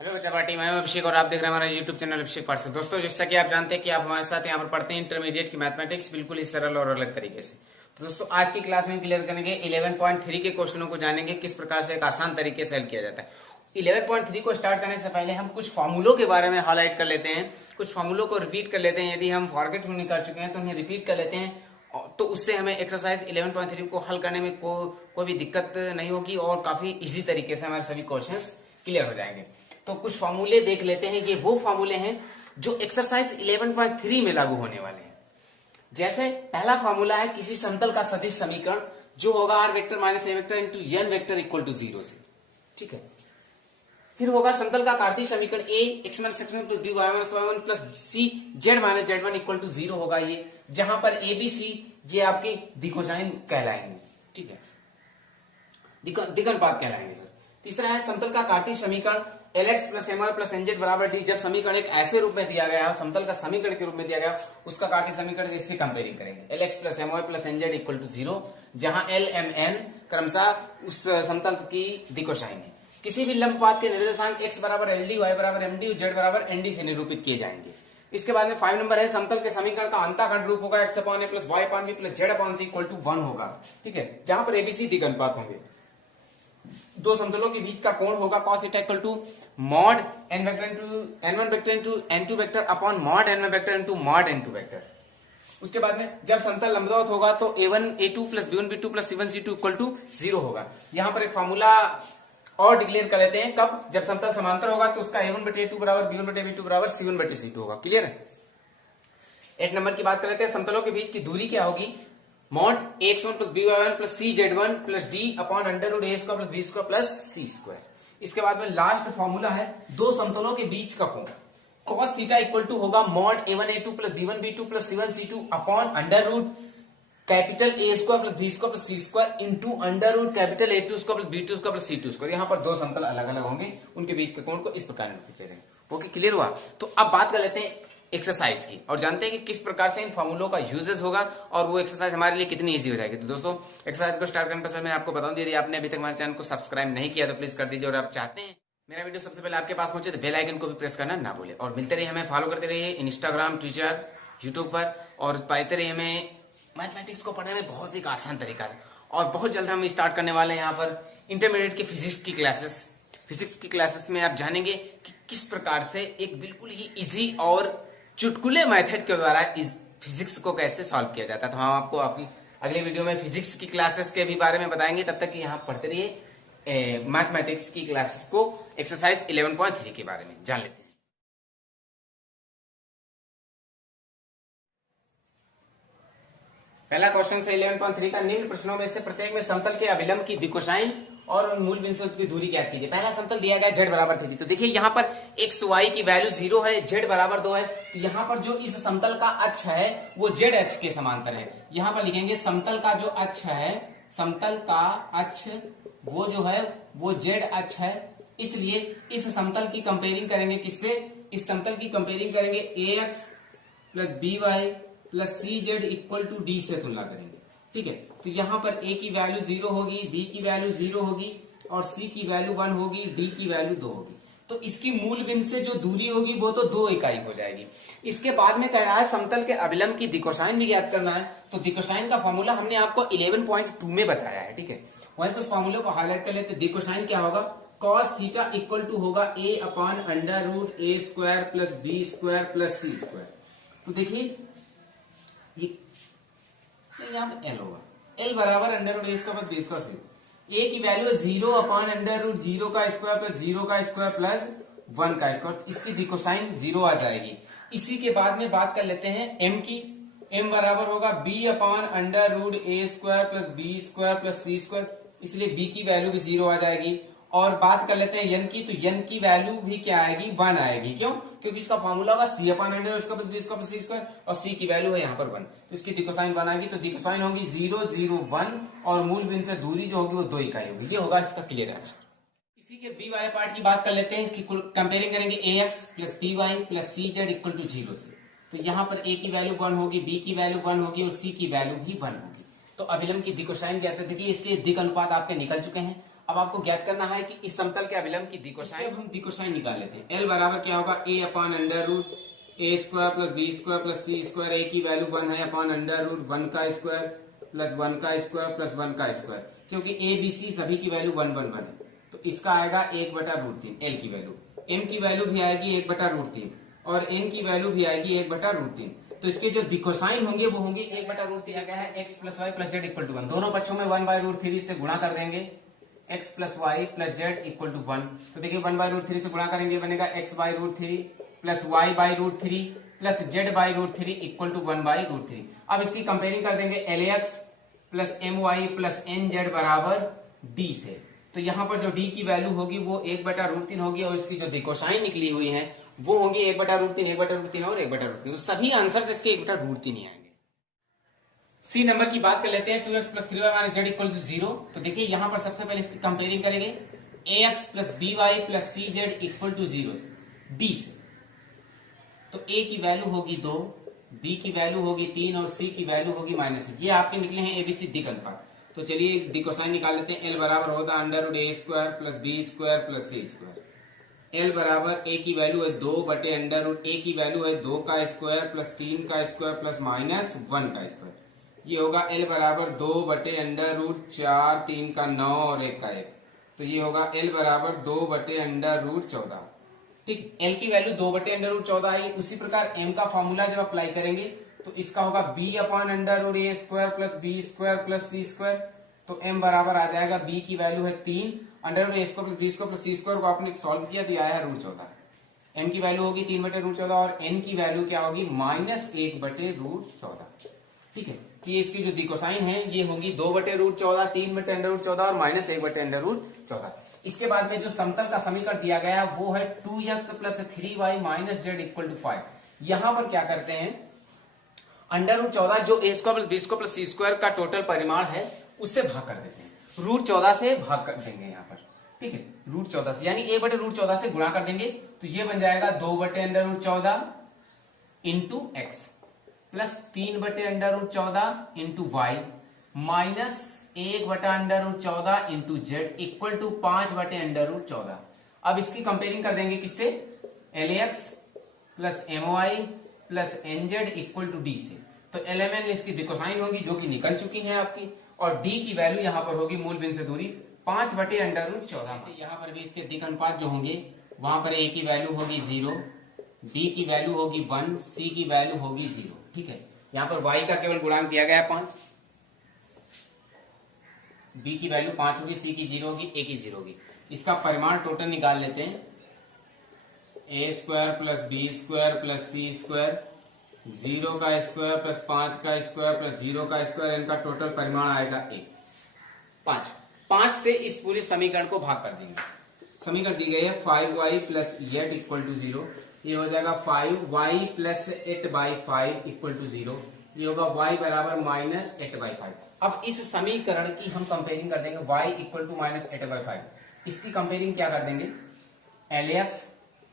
Hello बच्चा party, मैं हूं अभिषेक और आप देख रहे हैं हमारा यूट्यूब चैनल अभिषेक पार्टी। दोस्तों, जैसा कि आप जानते हैं कि आप हमारे साथ यहाँ पर पढ़ते हैं इंटरमीडिएट की मैथमेटिक्स बिल्कुल ही सरल और अलग तरीके से। तो दोस्तों, आज की क्लास में क्लियर करेंगे 11.3 के क्वेश्चनों को, जानेंगे किस प्रकार से एक आसान तरीके से हल किया जाता है। 11.3 को स्टार्ट करने से पहले हम कुछ फॉर्मूलों के बारे में हाईलाइट कर लेते हैं, कुछ फॉर्मूलों को रिपीट कर लेते हैं। यदि हम फॉरगेट नहीं कर चुके हैं तो उन्हें रिपीट कर लेते हैं, तो उससे हमें एक्सरसाइज 11.3 को हल करने में कोई भी दिक्कत नहीं होगी और काफी इजी तरीके से हमारे सभी क्वेश्चंस क्लियर हो जाएंगे। तो कुछ फॉर्मूले देख लेते हैं। ये वो फॉर्मूले हैं जो एक्सरसाइज 11.3 में लागू होने वाले हैं। जैसे पहला फॉर्मूला है किसी समतल का सदिश समीकरण जो होगा r vector minus a vector into n vector equal to 0 से, ठीक है। फिर होगा समतल का कार्तीय समीकरण a x minus x two b y minus y one plus c z minus z one equal to 0 होगा ये, जहां पर ए बी सी ये आपकी दिकोसाइन कहलाएंगे, ठीक है, दिगनपात कहलाएंगे। तीसरा है समतल का कार्तीय समीकरण एलएक्स प्लस एमआई प्लस एनजेड बराबर डी। जब समीकरण एक ऐसे रूप में दिया गया है, समतल का समीकरण के रूप में दिया गया, उसका कार्तीय समीकरण इससे कंपेयरिंग करेंगे। L x plus m y plus n z equal to 0, जहां एल एम एन क्रमशः उस समतल की दिकोसाइन है। किसी भी लंबपात के निर्देशांक x बराबर एल डी, वाई बराबर एम डी, जेड बराबर एन डी से निरूपित किए जाएंगे। इसके बाद में 5 नंबर है समतल के समीकरण का अंताखंड रूप होगा x upon a plus y upon b plus z upon c equal to 1 होगा, ठीक है, जहां पर एबीसी दिगनपात होंगे। दो समतलों के बीच का कोण होगा cos theta equal to mod n vector into n1 vector into n2 vector upon mod n1 vector into mod n2 vector. उसके बाद में जब समतल लंबवत होगा तो a1 a2 plus b1 b2 plus c1 c2 equal to 0 होगा। यहां पर एक फॉर्मूला और डिक्लेयर कर लेते हैं, कब? जब समतल समांतर होगा तो उसका a1 बटे a2 बराबर b1 बटे b2 बराबर c1 बटे c2 होगा। क्लियर है। एक नंबर की बात कर लेते हैं। समतलों के बीच की दूरी क्या होगी? Mod x1 plus by1 plus cz1 plus d upon under root a square plus b square plus c square. इसके बाद में लास्ट फॉर्मूला है दो समतलों के बीच का कोण cos थीटा इक्वल टू होगा mod a1 a2 plus b1 b2 plus c1 c2 upon under root capital a square plus b square plus c square into under root capital a2 square plus b2 square plus c2 square. यहाँ पर दो समतल अलग अलग होंगे, उनके बीच के कोण को इस प्रकार निरूपित करेंगे। ओके, क्लियर हुआ। तो अब बात कर लेते हैं एक्सरसाइज की और जानते हैं कि किस प्रकार से इन फॉर्मूलों का यूजेस होगा और वो एक्सरसाइज हमारे लिए कितनी इजी हो जाएगी। तो दोस्तों, एक्सरसाइज को स्टार्ट करने पर मैं आपको बताऊं, यदि आपने अभी तक हमारे चैनल को सब्सक्राइब नहीं किया तो प्लीज कर दीजिए, और आप चाहते हैं मेरा वीडियो सबसे पहले आपके पास पहुंचे तो बेल आइकन को भी प्रेस करना ना भूले। और मिलते रहिए, हमें फॉलो करते रहिए इंस्टाग्राम, ट्विटर, यूट्यूब पर, और पाते रहिए हमें मैथमेटिक्स को पढ़ने में बहुत ही आसान तरीका है। और बहुत जल्द हम स्टार्ट करने वाले हैं यहाँ पर इंटरमीडिएट की फिजिक्स की क्लासेस। फिजिक्स की क्लासेस में आप जानेंगे कि किस प्रकार से एक बिल्कुल ही इजी और चुटकुले मेथड के द्वारा इस फिजिक्स को कैसे सॉल्व किया जाता है। तो हम आपको अपनी अगली वीडियो में फिजिक्स की क्लासेस के भी बारे में बताएंगे। तब तक यहाँ पढ़ते रहिए मैथमेटिक्स की क्लासेस को, एक्सरसाइज 11.3 के बारे में जान लेते हैं। पहला क्वेश्चन से 11.3 का, निम्न प्रश्नों में से प्रत्येक में समतल के अभिलंब की दिकोसाइन और मूल बिंदु की दूरी ज्ञात कीजिए। पहला समतल दिया गया z बराबर 3। तो देखिए यहाँ पर x y की वैल्यू 0 है, z बराबर 2 है, तो यहाँ पर जो इस समतल का अक्ष है वो z अक्ष के समांतर है। यहाँ पर लिखेंगे समतल का जो अक्ष है, समतल का अक्ष वो जो है वो z अक्ष है, इसलिए इस समतल की कंपेयरिंग करेंगे किससे? इस समतल की कंपेयरिंग करेंगे ax plus by plus cz equal to d से तुलना करेंगे, ठीक है। तो यहाँ पर a की वैल्यू 0 होगी, b की वैल्यू 0 होगी और c की वैल्यू 1 होगी, d की वैल्यू 2 होगी। तो इसकी मूल बिंदु से जो दूरी होगी वो तो 2 इकाई हो जाएगी। इसके बाद में कह रहा है समतल के अभिलंब की दिकोसाइन भी ज्ञात करना है। तो दिकोसाइन का फॉर्मूला हमने आपको 11.2 में बताया है, ठीक है। वहीं पर उस फॉर्मूले को हाईलाइट कर लेते। दिकोसाइन क्या होगा? cos थीटा इक्वल टू होगा a upon under root a square plus b square plus c square. तो देखिए यहाँ पे L होगा, L बराबर under root a square plus b square c। a की वैल्यू 0 अपॉन अंडर रूट 0 का square plus 0 का स्क्वायर प्लस 1 का स्क्वायर। इसकी दिकोसाइन 0 आ जाएगी। इसी के बाद में बात कर लेते हैं m की। m बराबर होगा b upon under root a square plus b square plus c square, इसलिए b की वैल्यू भी 0 आ जाएगी। और बात कर लेते हैं n की। तो n की वैल्यू भी क्या आएगी? 1 आएगी। क्यों? क्योंकि इसका फॉर्मूला होगा c upon under root square plus b square plus c square, और c की वैल्यू है यहाँ पर 1, तो इसकी दिकोसाइन 1 आएगी। तो दिकोसाइन होगी 0 0 1 और मूल बिंदु से दूरी जो होगी वो 2 इकाई होगी। ये होगा इसका क्लियर आंसर। इसी के b वाले पार्ट की बात कर लेते हैं। इसकी कंपेयरिंग करेंगे ax plus by plus cz equal to 0 से। तो यहाँ पर a की वैल्यू 1 होगी, b की वैल्यू 1 होगी और c की वैल्यू भी 1 होगी। तो अभिलंब की दिकोसाइन कहते हैं। देखिए इसके दिक अनुपात आपके निकल चुके हैं। अब आपको ज्ञात करना है कि इस समतल के अभिलंब की दिकोसाइन, हम दिकोसाइन निकाल लेते हैं। एल बराबर क्या होगा, a upon under root a square plus b square plus c square, a की वैल्यू 1 है अपॉन अंडर रूट 1 का स्क्वायर प्लस 1 का स्क्वायर प्लस 1 का स्क्वायर, क्योंकि ए बी सी सभी की वैल्यू 1 1 1 है, तो इसका आएगा 1/√3 एल की वैल्यू। एम की वैल्यू भी आएगी 1/√3 और एन की वैल्यू भी आएगी 1/√3। तो इसके जो दिकोसाइन होंगे वो होंगे 1/√3 दिया गया है x plus y plus z equal to 1। दोनों पक्षों में 1/√3 से गुणा कर देंगे, x plus y plus z equal to 1। तो देखिए 1/√3 से गुणा करेंगे, बनेगा x/√3 plus y/√3 plus z/√3 equal to 1/√3। अब इसकी कंपेयरिंग कर देंगे LAX plus MY plus NZ बराबर D से। तो यहाँ पर जो D की वैल्यू होगी वो 1/√3 होगी और इसकी जो दिकोसाइन निकली हुई है वो होंगी 1/√3 1/√3 और 1/√3। तो सभी आंसर इसके 1/√3 ही आएंगे। सी नंबर की बात कर लेते हैं, 2x plus 3y minus z equal to 0। तो देखिए यहां पर सबसे पहले इसकी कंपेयरिंग करेंगे, ax plus by plus cz equal to 0 d से। तो a की वैल्यू होगी 2, b की वैल्यू होगी 3 और c की वैल्यू होगी -1। ये आपके निकले हैं एबीसी दिक अनुपात। तो चलिए दिकोसाइन निकाल लेते हैं। एल बराबर होगा under root a square plus b square plus c square. L बराबर ए की वैल्यू है 2 बटे अंडर रूट ए की वैल्यू है 2 का स्क्वायर प्लस 3 का स्क्वायर प्लस -1 का स्क्वायर। ये होगा एल बराबर 2 बटे अंडर रूट 4 3 का 9 और 1 का 1। तो ये होगा एल बराबर 2 बटे अंडर रूट 14। ठीक, एल की वैल्यू 2 बटे अंडर रूट 14 आई। उसी प्रकार एम का फॉर्मूला जब अप्लाई करेंगे तो इसका होगा b upon under root a square plus b square plus c square. तो एम बराबर आ जाएगा, बी की वैल्यू है 3 under root a square plus b square plus c square को आपने सॉल्व किया तो आया है रूट 14। एम की वैल्यू होगी 3 बटे रूट 14 और एन की वैल्यू क्या होगी -1 बटे रूट 14। ठीक है, तो ये इसकी जो दिकोसाइन है ये होगी 2 बटे रूट 14, 3 बटे अंडर रूट 14 और -1 बटे अंडर रूट 14। इसके बाद में जो समतल का समीकरण दिया गया वो है 2x plus 3y minus z equal to 5। यहां पर क्या करते हैं, अंडर रूट 14 जो a square plus b square plus c square का टोटल परिमाण है उससे भाग कर देते हैं। रूट 14 से भाग कर देंगे यहाँ पर। ठीक है, रूट 14 से यानी 1 बटे रूट 14 से गुणा कर देंगे तो ये बन जाएगा 2 बटे under root 14 into x plus 3 बटे under root 14 into y minus 1 बटा under root 14 into z equal to 5 बटे अंडर रूट 14। अब इसकी कंपेयरिंग कर देंगे किससे, LAX plus MY plus NZ equal to D से। तो LMN इसकी दिकोसाइन होगी जो कि निकल चुकी है आपकी, और D की वैल्यू यहां पर होगी मूल बिंदु से दूरी 5 बटे अंडर रूट 14। यहां पर भी इसके दिक अनुपात जो होंगे वहां पर A की वैल्यू होगी 0, B की वैल्यू होगी 1, C की वैल्यू होगी 0। ठीक है, यहां पर Y का केवल गुणांक दिया गया है 5, B की वैल्यू 5 होगी, C की 0 होगी, A की 0 होगी। इसका परिमाण टोटल निकाल लेते हैं, a square plus b square plus c square 0 का स्क्वायर प्लस 5 का स्क्वायर प्लस 0 का स्क्वायर, इनका टोटल परिमाण आएगा 1। 5 से इस पूरे समीकरण को भाग कर देंगे। समीकरण दी गई है 5y प्लस 8 इक्वल टू 0। ये हो जाएगा 5y प्लस 8/5 इक्वल टू 0। ये होगा y बराबर -8/5। अब इस समीकरण की हम कंपेयरिंग कर देंगे, y इक्वल टू -8/5। इसकी कंपेयरिंग क्या कर देंगे, LAX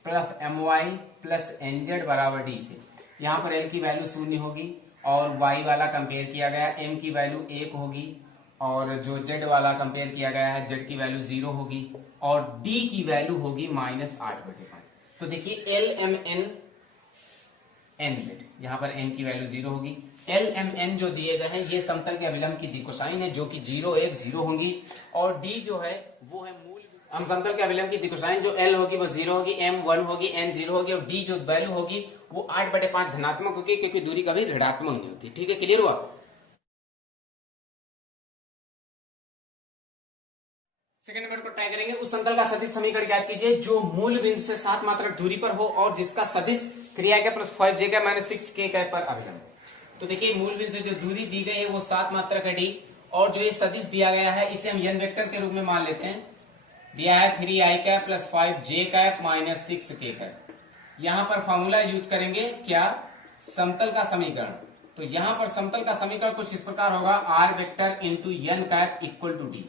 plus MY plus NZ बराबर D से। यहाँ पर L की वैल्यू 0 होगी और Y वाला कंपेयर किया गया, M की वैल्यू 1 होगी और जो Z वाला कंपेयर किया गया है Z की वैल्यू 0 होगी और D की वैल्यू होगी -8/5। तो देखिए LMN NZ, यहाँ पर N की वैल्यू 0 होगी। LMN जो दिए गए हैं ये समतल के अभिलंब की दिकोसाइन है जो कि 0 1 0 होंगी और D जो है वो है मूल। हम समतल के अभिलंब की दिकोसाइन जो L होगी वो 0 होगी, M 1 होगी, N 0 होगी और D जो वैल्यू होगी वो 8/5 धनात्मक होगी क्योंकि दूरी कभी ऋणात्मक नहीं होती। ठीक है, क्लियर हुआ। सेकंड नंबर को ट्राई करेंगे, उस समतल का सदिश समीकरण ज्ञात कीजिए जो मूल बिंदु से 7 मात्रक दूरी पर हो और जिसका सदिश 3i plus 5j minus 6k पर अभिलंब। तो देखिए मूल बिंदु से जो दूरी दी गई है वो 7 मात्रक है D, और जो ये सदिश दिया गया है इसे हम n वेक्टर के रूप में मान लेते हैं। दिया है 3i plus 5j minus 6k। यहां पर फॉर्मूला यूज करेंगे क्या, समतल का समीकरण। तो यहां पर समतल का समीकरण कुछ इस प्रकार होगा, r vector into n cap equal to D।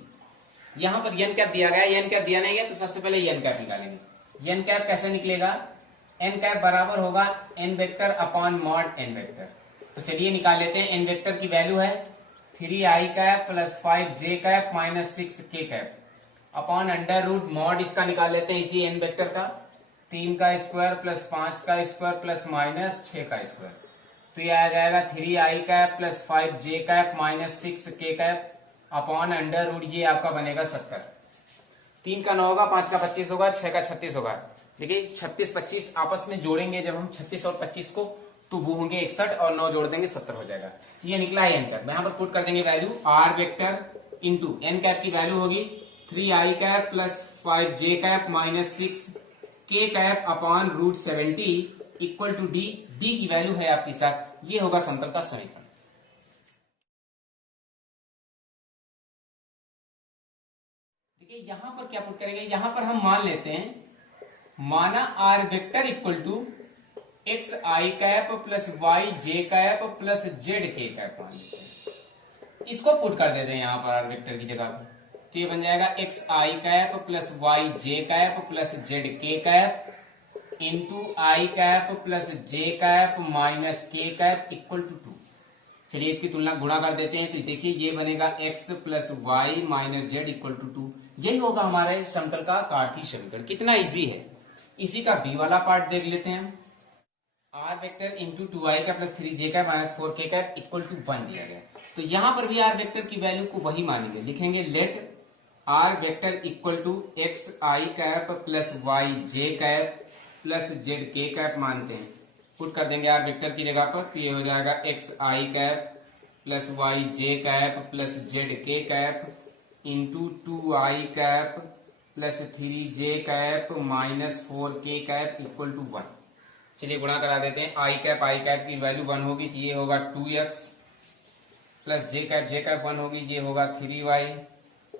यहां पर n कैप दिया गया, n कैप दिया नहीं गया तो सबसे पहले n कैप निकालेंगे। n कैप कैसे निकलेगा, n कैप बराबर होगा n vector upon mod n vector. तो चलिए निकाल लेते हैं। n वेक्टर की वैल्यू है 3i cap plus 5j cap minus 6k cap. Upon under root mod इसका निकाल लेते हैं इसी एन वेक्टर का, 3 का स्क्वायर प्लस 5 का स्क्वायर प्लस माइनस 6 का स्क्वायर, तो ये आ जाएगा 3i cap plus 5j cap minus 6k cap upon under root, ये आपका बनेगा 70। 3 का 9 होगा, 5 का 25 होगा, 6 का 36 होगा। देखिए 36 25 आपस में जोड़ेंगे जब हम 36 और 25 को, तो वो होंगे 61 और 9 जोड़ देंगे 70 हो जाएगा। ये निकला है एन कैप। यहाँ पर पुट कर देंगे value r vector into n cap की वैल्यू होगी 3i cap plus 5j cap minus 6k cap upon root 70 equal to d. D की वैल्यू है आपके साथ, ये होगा समतल का समीकरण। देखिए यहां पर क्या पुट करेंगे, यहां पर हम मान लेते हैं, माना r vector equal to x i cap plus y j cap plus z k cap मान लेते हैं। इसको पुट कर देते हैं यहां पर आर वेक्टर की जगह पर, तो ये बन जाएगा x i cap plus y j cap plus z k cap into I cap plus j cap minus k cap equal to 2। चलिए इसकी तुलना गुणा कर देते हैं, तो देखिए ये बनेगा x plus y minus z equal to 2। यही होगा हमारे समतल का कार्तीय समीकरण। कितना इजी है। इसी का बी वाला पार्ट देख लेते हैं हम। आर वेक्टर इंटू 2i का प्लस 3j का माइनस 4k का इक्वल टू 1 दिया गया, तो यहां पर भी आर वेक्टर की वैल्यू को वही मानेंगे, लिखेंगे let r vector equal to x i cap plus y j cap plus z k cap मानते हैं। पुट कर देंगे आर वेक्टर की जगह पर, तो ये हो जाएगा x i cap plus y j cap plus z k cap into 2i cap plus 3j cap minus 4k cap equal to 1। चलिए गुणा करा देते हैं। आई कैप की वैल्यू 1 होगी, तो ये होगा 2x प्लस जे कैप 1 होगी, ये होगा 3y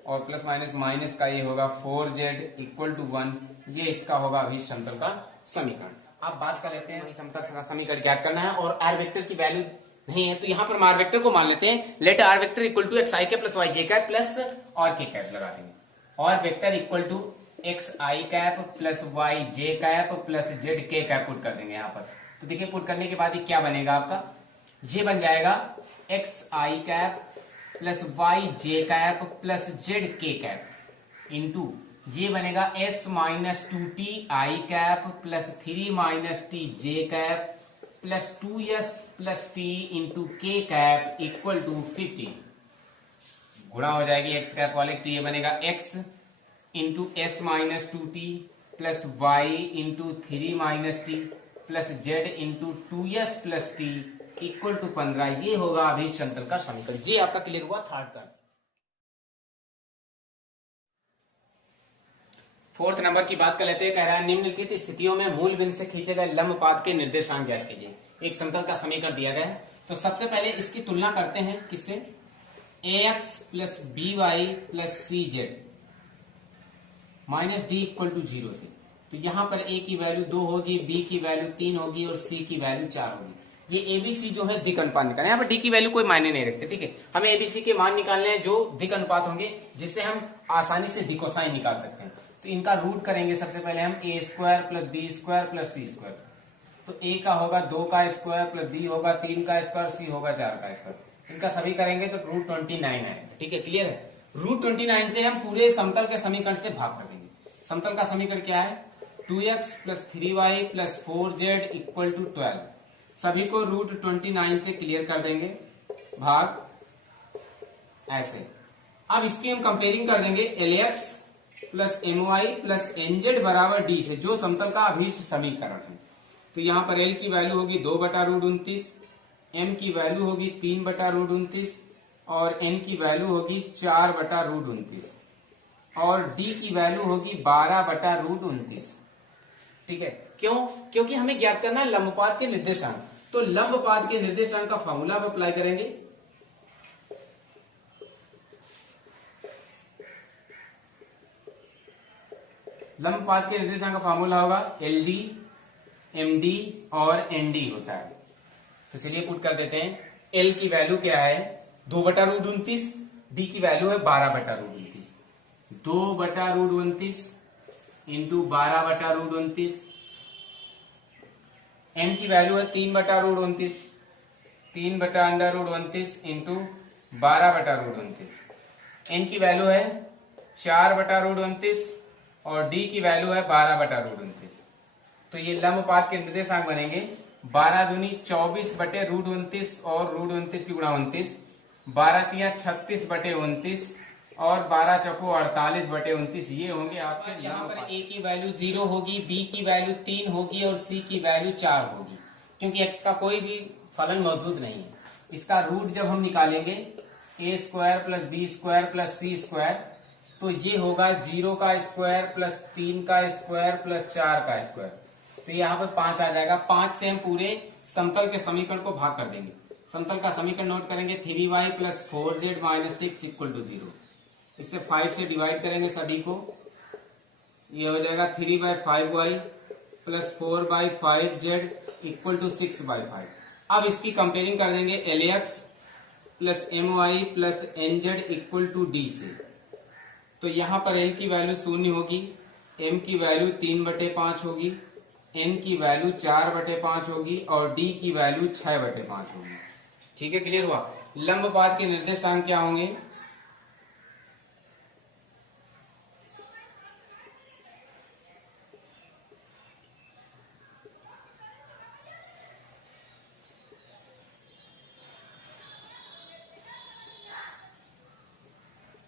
और प्लस माइनस माइनस का ये होगा 4z इक्वल टू 1। ये इसका होगा अभी समतल का समीकरण। अब बात कर लेते हैं समतल का समीकरण ज्ञात करना है और आर वेक्टर की वैल्यू नहीं है, तो यहां पर आर वेक्टर को मान लेते हैं। Let r vector equal to x i cap plus y j cap plus और के कैप लगा देंगे। और vector equal to x i cap plus y j cap plus z k cap put कर देंगे यहाँ पर। तो देखिए पुट करने के बाद ये क्या बनेगा आपका, ये बन जाएगा x i cap plus y j cap plus z k cap into ये बनेगा s minus 2t i cap plus 3 minus t j cap plus 2s plus t into k cap equal to 15। गुणा हो जाएगी x cap वाले, तो ये बनेगा x into s minus 2t plus y into 3 minus t plus z into 2s plus t equal to 15। ये होगा अभी समतल का समीकरण। ये आपका क्लियर हुआ थर्ड का। फोर्थ नंबर की बात कर लेते हैं। कह रहा है निम्नलिखित स्थितियों में मूल बिंदु से खींचे गए लंब पाद के निर्देशांक ज्ञात कीजिए। एक समतल का समीकरण दिया गया है, तो सबसे पहले इसकी तुलना करते हैं किससे, ax plus b y plus c z minus d equal to 0 से। तो यहां पर a की वैल्यू 2 होगी, b की वैल्यू 3 होगी और c की वैल्यू 4 होगी। ये एबीसी जो है दिक अनुपात निकालना है। यहाँ पर डी की वैल्यू कोई मायने नहीं रखते, ठीक है। हमें एबीसी के मान निकालने हैं जो दिक अनुपात होंगे, जिससे हम आसानी से दिकोसाइन निकाल सकते हैं। तो इनका रूट करेंगे सबसे पहले हम a square plus b square plus c square. तो a का होगा 2 का स्क्वायर प्लस b होगा 3 का स्क्वायर, c होगा 4 का स्क्वायर। इनका सभी करेंगे तो रूट 29 आएगा, ठीक है। क्लियर है। रूट 29 से हम पूरे समतल के समीकरण से भाग कर देंगे। समतल का समीकरण क्या है, 2x plus 3y plus 4z equal to 12। सभी को रूट 29 से क्लियर कर देंगे, भाग ऐसे। अब इसकी हम कंपेयरिंग कर देंगे Lx plus My plus Nz बराबर डी से, जो समतल का अभीष्ट समीकरण है। तो यहां पर L की वैल्यू होगी 2 बटा रूट 29, M की वैल्यू होगी 3 बटा रूट 29 और N की वैल्यू होगी 4 बटा रूट 29 और D की वैल्यू होगी 12 बटा रूट 29, ठीक है। क्यों? क्योंकि हमें ज्ञात करना है लंबपात के निर्देशांक। तो लंबपात के निर्देशांक का फॉर्मूला हम अप्लाई करेंगे। लंबपात के निर्देशांक का फॉर्मूला होगा LD, MD और ND होता है। तो चलिए पुट कर देते हैं। L की वैल्यू क्या है, 2 बटा रूट 29, D की वैल्यू है 12 बटा रूट 29। 2 बटा रूट 29 इंटू 12 बटा रूट 29। N की वैल्यू है 3 बटा रूट 29, 3 बटा अंडर रूट 29 इंटू 12 बटा रूट 29। N की वैल्यू है 4/√29 और डी की वैल्यू है 12/√29। तो ये लंबपात के निर्देशांक बनेंगे 12 दूनी 24/√29 और √29 की गुणा 29, 12 तिया 36/29 और 12 चौको 48/29। ये होंगे आपके। यहाँ पर ए की वैल्यू 0 होगी, बी की वैल्यू 3 होगी और सी की वैल्यू 4 होगी, क्योंकि एक्स का कोई भी फलन मौजूद नहीं है। इसका रूट जब हम निकालेंगे a² plus b² plus c², तो ये होगा 0 का स्क्वायर प्लस 3 का स्क्वायर प्लस 4 का स्क्वायर। तो यहाँ पर 5 आ जाएगा। 5 से हम पूरे समतल के समीकरण को भाग कर देंगे। समतल का समीकरण नोट करेंगे 3y plus 4z minus 6 equal to 0। इससे 5 से डिवाइड करेंगे सभी को, ये हो जाएगा 3/5y plus 4/5z equal to 6/5। अब इसकी कंपेयरिंग कर देंगे LAX plus MY plus NZ equal to D से। तो यहाँ पर L की वैल्यू 0 होगी, M की वैल्यू 3/5 होगी, N की वैल्यू 4/5 होगी और D की वैल्यू 6/5 होगी। ठीक है, क्लियर हुआ। लंबपात के निर्देशांक क्या होंगे?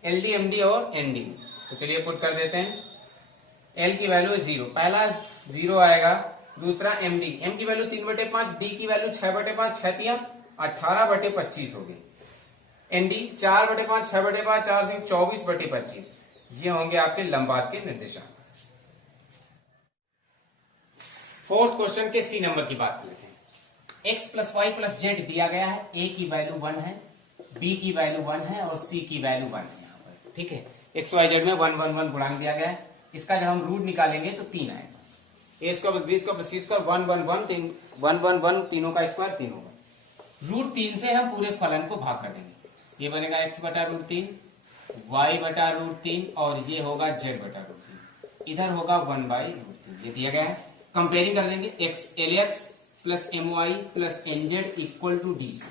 LD, MD और ND। तो चलिए पुट कर देते हैं। L की वैल्यू है 0, पहला 0 आएगा। दूसरा MD, M की वैल्यू 3/5, D की वैल्यू 6/5, 6 तिया 18/25 हो गई। ND 4/5, 6/5, 4 से 24/25। ये होंगे आपके लंबपात के निर्देशांक। फोर्थ क्वेश्चन के C नंबर की बात करते हैं। x plus y plus z दिया गया है। A की वैल्यू 1 है, B की वैल्यू 1 है और C की वैल्यू 1 है। यहाँ पर ठीक है, एक्स वाई जेड में 1 1 1 गुणांक दिया गया है। इसका जब हम रूट निकालेंगे तो 3 आएगा। a² b² + c² 1 1 1 1 1 तीनों का स्क्वायर 3 होगा। √3 से हम पूरे फलन को भाग कर देंगे। ये बनेगा x/√3, y/√3 और ये होगा z/√3। इधर होगा 1/√3। ये दिया गया है। कंपेयरिंग कर देंगे LAX plus MY plus NZ equal to D से।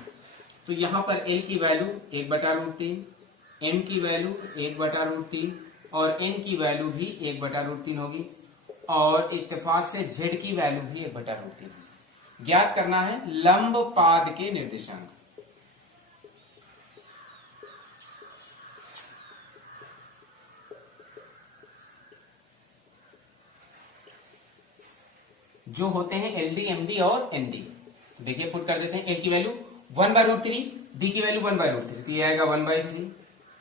तो यहाँ पर L की वैल्यू 1/√3, M की वैल्यू 1/√3 और N की वैल्यू भी 1/√3 होगी और इत्तेफाक से Z की वैल्यू भी 1/√3 होगी। ज्ञात करना है लंबपाद के निर्देशांक। जो होते हैं LD, MD और ND। देखिए पुट कर देते हैं। L की वैल्यू 1/√3, D की वैल्यू 1/√3, तो ये आएगा 1/3,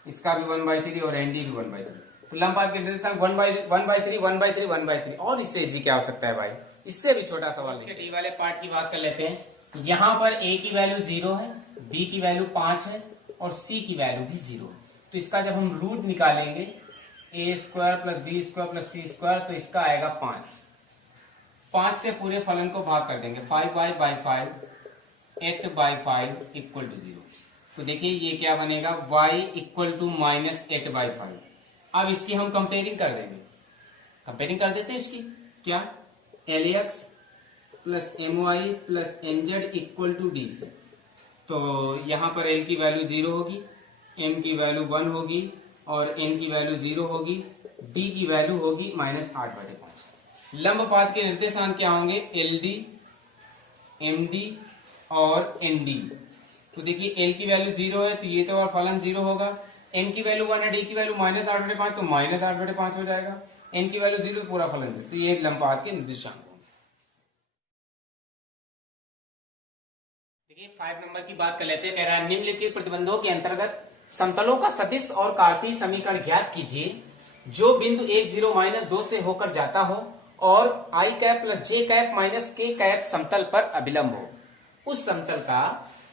इसका भी 1/3 और ND भी 1/3। तो लंबपाद के निर्देशांक 1/3, 1/3, 1/3 और इससे जी क्या हो सकता है भाई? इससे भी छोटा सवाल है। डी वाले पार्ट की बात कर लेते हैं। यहाँ पर A की वैल्यू 0 है, B की वैल्यू 5 है और C की वैल्यू भी 0 है। तो इसका जब हम रूट निकालेंगे a² plus b² plus c², तो इसका आएगा 5। 5 से पूरे फलन को भाग कर देंगे। 5y/5 8/5 equal to 0। तो देखिए ये क्या बनेगा, y इक्वल टू माइनस 8/5। अब इसकी हम कंपेयरिंग कर देंगे। कंपेयरिंग कर देते हैं इसकी। क्या? LAX plus MY plus NZ equal to D से। तो यहाँ पर L की वैल्यू 0 होगी, M की वैल्यू 1 होगी और N की वैल्यू 0 होगी, D की वैल्यू होगी -8/5। लंबपात के निर्देशांक क्या होंगे? LD, MD और ND। तो देखिए L की वैल्यू 0 है तो ये तो और फलन 0 होगा। N की वैल्यू 1 है, D की वैल्यू -8/5 तो -8/5 हो जाएगा। N की वैल्यू 0 पूरा फलन 0। तो ये लंबपात के निर्देशांक होंगे। देखिए 5 नंबर की बात कर लेते हैं। कह रहा है निम्नलिखित प्रतिबंधों के अंतर्गत समतलों का सदिश और कार्तीय समीकरण ज्ञात कीजिए जो बिंदु 1 0 -2 से होकर जाता हो और i cap plus j cap minus k cap समतल पर अभिलंब हो। उस समतल का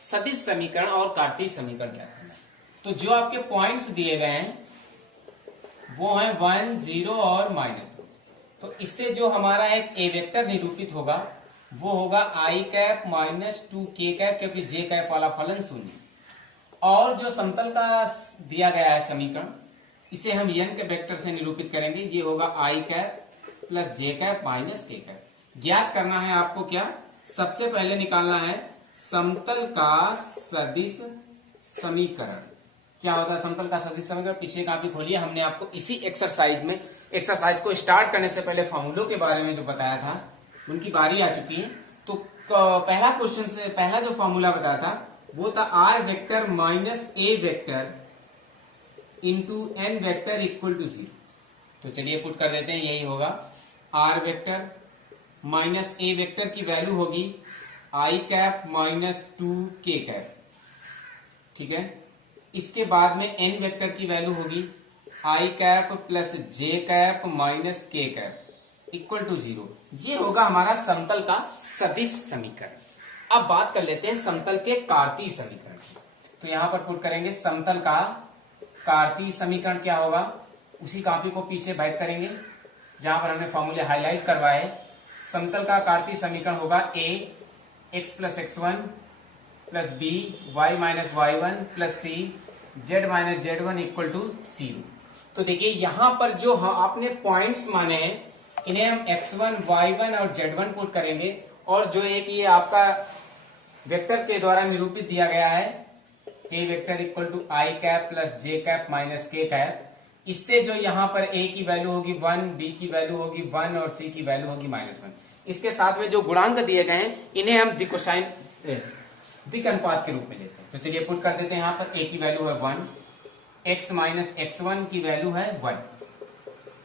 सदिश समीकरण और कार्तीय समीकरण ज्ञात करना है। तो जो आपके पॉइंट्स दिए गए हैं वो है 1 0 और -2। तो इससे जो हमारा एक ए वेक्टर निरूपित होगा वो होगा i cap minus 2k cap, क्योंकि j कैप वाला फलन 0। और जो समतल का दिया गया है समीकरण, इसे हम n के वेक्टर से निरूपित करेंगे। ये होगा i cap plus j cap minus k cap. ज्ञात करना है आपको क्या? सबसे पहले निकालना है समतल का सदिश समीकरण। क्या होता है समतल का सदिश समीकरण। पीछे कॉपी खोलिए, हमने आपको इसी एक्सरसाइज को स्टार्ट करने से पहले फॉर्मूलों के बारे में जो बताया था उनकी बारी आ चुकी है। तो पहला क्वेश्चन से पहला जो फॉर्मूला बताया था वो था r vector minus a vector into n vector equal to 0। तो चलिए पुट कर देते हैं, यही होगा r vector minus a vector की वैल्यू होगी i cap minus 2k cap, ठीक है। इसके बाद में एन वेक्टर की वैल्यू होगी i cap plus j cap minus k cap equal to 0। ये होगा हमारा समतल का सदिश समीकरण। अब बात कर लेते हैं समतल के कार्तीय समीकरण की। तो यहां पर पुट करेंगे समतल का कार्तीय समीकरण क्या होगा, उसी कॉपी को पीछे बैक करेंगे जहां पर हमने फॉर्मूले हाईलाइट करवाए। समतल का कार्तीय समीकरण होगा a x plus x1 plus b y minus y1 plus c z minus z1 equal to 0। तो देखिए यहां पर जो आपने पॉइंट्स माने हैं इन्हें हम x1 y1 और z1 पुट करेंगे, और जो एक ये आपका वेक्टर के द्वारा निरूपित दिया गया है a vector equal to i cap plus j cap minus k cap, इससे जो यहाँ पर a की वैल्यू होगी 1, b की वैल्यू होगी 1 और c की वैल्यू होगी -1। इसके साथ में जो गुणांक दिए गए हैं इन्हें हम दिक अनुपात के रूप में लेते हैं। तो चलिए पुट कर देते हैं, यहाँ पर a की वैल्यू है 1, x माइनस x1 की वैल्यू है 1,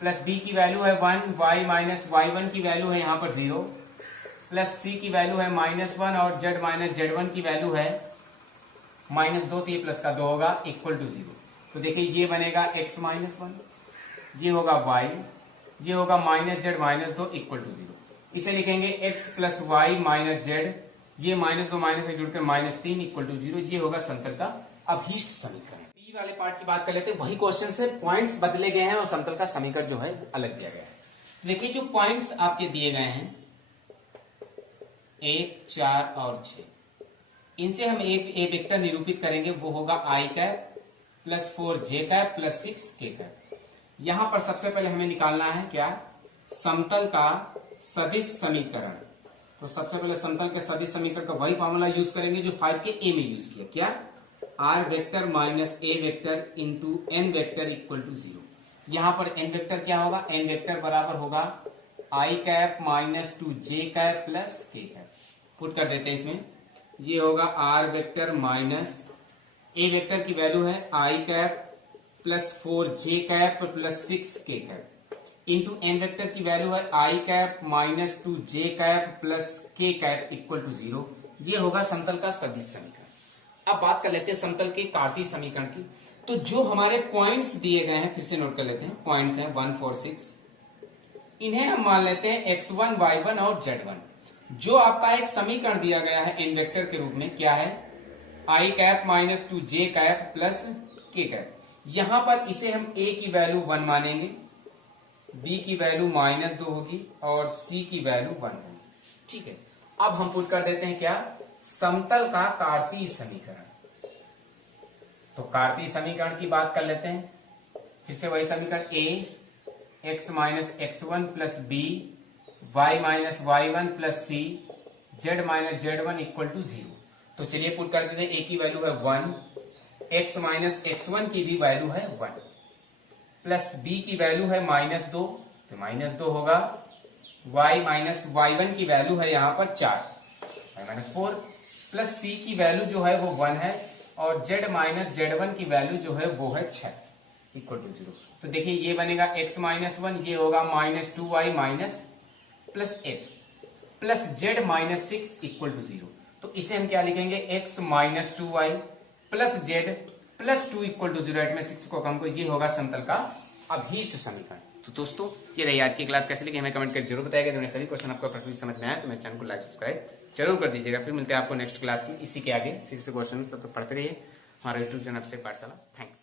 प्लस b की वैल्यू है 1, y माइनस y1 की वैल्यू है यहाँ पर 0, प्लस c की वैल्यू है -1 और z माइनस z1 की वैल्यू है -2, तो ये प्लस का 2 होगा इक्वल टू 0। तो देखिए ये बनेगा x माइनस 1, ये होगा y, ये होगा minus z minus 2 equal to 0। इसे लिखेंगे x plus y minus z, ये -2 -1 जुड़कर -3 इक्वल टू 0। ये होगा समतल का अभीष्ट समीकरण। टी वाले पार्ट की बात कर लेते हैं, वही क्वेश्चन से पॉइंट्स बदले गए हैं और समतल का समीकरण जो है अलग दिया गया है। देखिए जो पॉइंट्स आपके दिए गए हैं 1, 4 और 6, इनसे हम एक ए वेक्टर निरूपित करेंगे, वो होगा i cap plus 4 j cap plus 6 k cap. यहां पर सबसे पहले हमें निकालना है क्या, समतल का सदिश समीकरण। तो सबसे पहले समतल के सदिश समीकरण का वही फॉर्मूला यूज करेंगे जो 5 के ए में यूज किया, क्या, r vector minus a vector into n vector equal to 0। यहां पर एन वेक्टर क्या होगा, एन वेक्टर बराबर होगा i cap minus 2 j cap plus k cap. Put कर देते हैं इसमें, ये होगा r vector minus a vector की वैल्यू है i cap plus 4 j cap plus 6 k cap into n vector की वैल्यू है i cap minus 2 j cap plus k cap equal to 0। ये होगा समतल का सदिश समीकरण। अब बात कर लेते हैं समतल के कार्तीय समीकरण की। तो जो हमारे पॉइंट्स दिए गए हैं फिर से नोट कर लेते हैं, पॉइंट्स हैं 1, 4, 6, इन्हें हम मान लेते हैं x1, y1 और z1। जो आपका एक समीकरण दिया गया है एन वेक्टर के रूप में, क्या है, i cap minus 2 j cap plus k cap. यहां पर इसे हम a की वैल्यू 1 मानेंगे, b की वैल्यू -2 होगी और c की वैल्यू 1 होगी, ठीक है। अब हम पुट कर देते हैं क्या, समतल का कार्तीय समीकरण। तो कार्तीय समीकरण की बात कर लेते हैं, फिर से वही समीकरण a x minus x1 plus b y minus y1 plus c z minus z1 equal to 0। तो चलिए पुट कर देते हैं, a की वैल्यू है 1, x माइनस x1 की भी वैल्यू है 1, प्लस b की वैल्यू है -2, तो -2 होगा, y माइनस y1 की वैल्यू है यहाँ पर 4, -4, प्लस c की वैल्यू जो है वो 1 है और z माइनस z1 की वैल्यू जो है वो है 6 इक्वल टू 0। तो देखिए ये बनेगा x माइनस 1, ये होगा -2y minus plus 8 plus z minus 6 equal to 0। तो इसे हम क्या लिखेंगे, x minus 2y plus z plus 2 equal to 0, में 6 को कम को, ये होगा समतल का अभीष्ट समीकरण। तो दोस्तों ये रही आज की क्लास, कैसे लगी हमें कमेंट कर जरूर बताइएगा। तो सभी क्वेश्चन आपको प्रैक्टिस समझ में आया तो मेरे चैनल को लाइक सब्सक्राइब जरूर कर दीजिएगा। फिर मिलते हैं आपको नेक्स्ट क्लास में इसी के आगे 6 क्वेश्चन, तो पढ़ते रहिए हमारे यूट्यूब चैनल से पाठशाला। थैंक्स।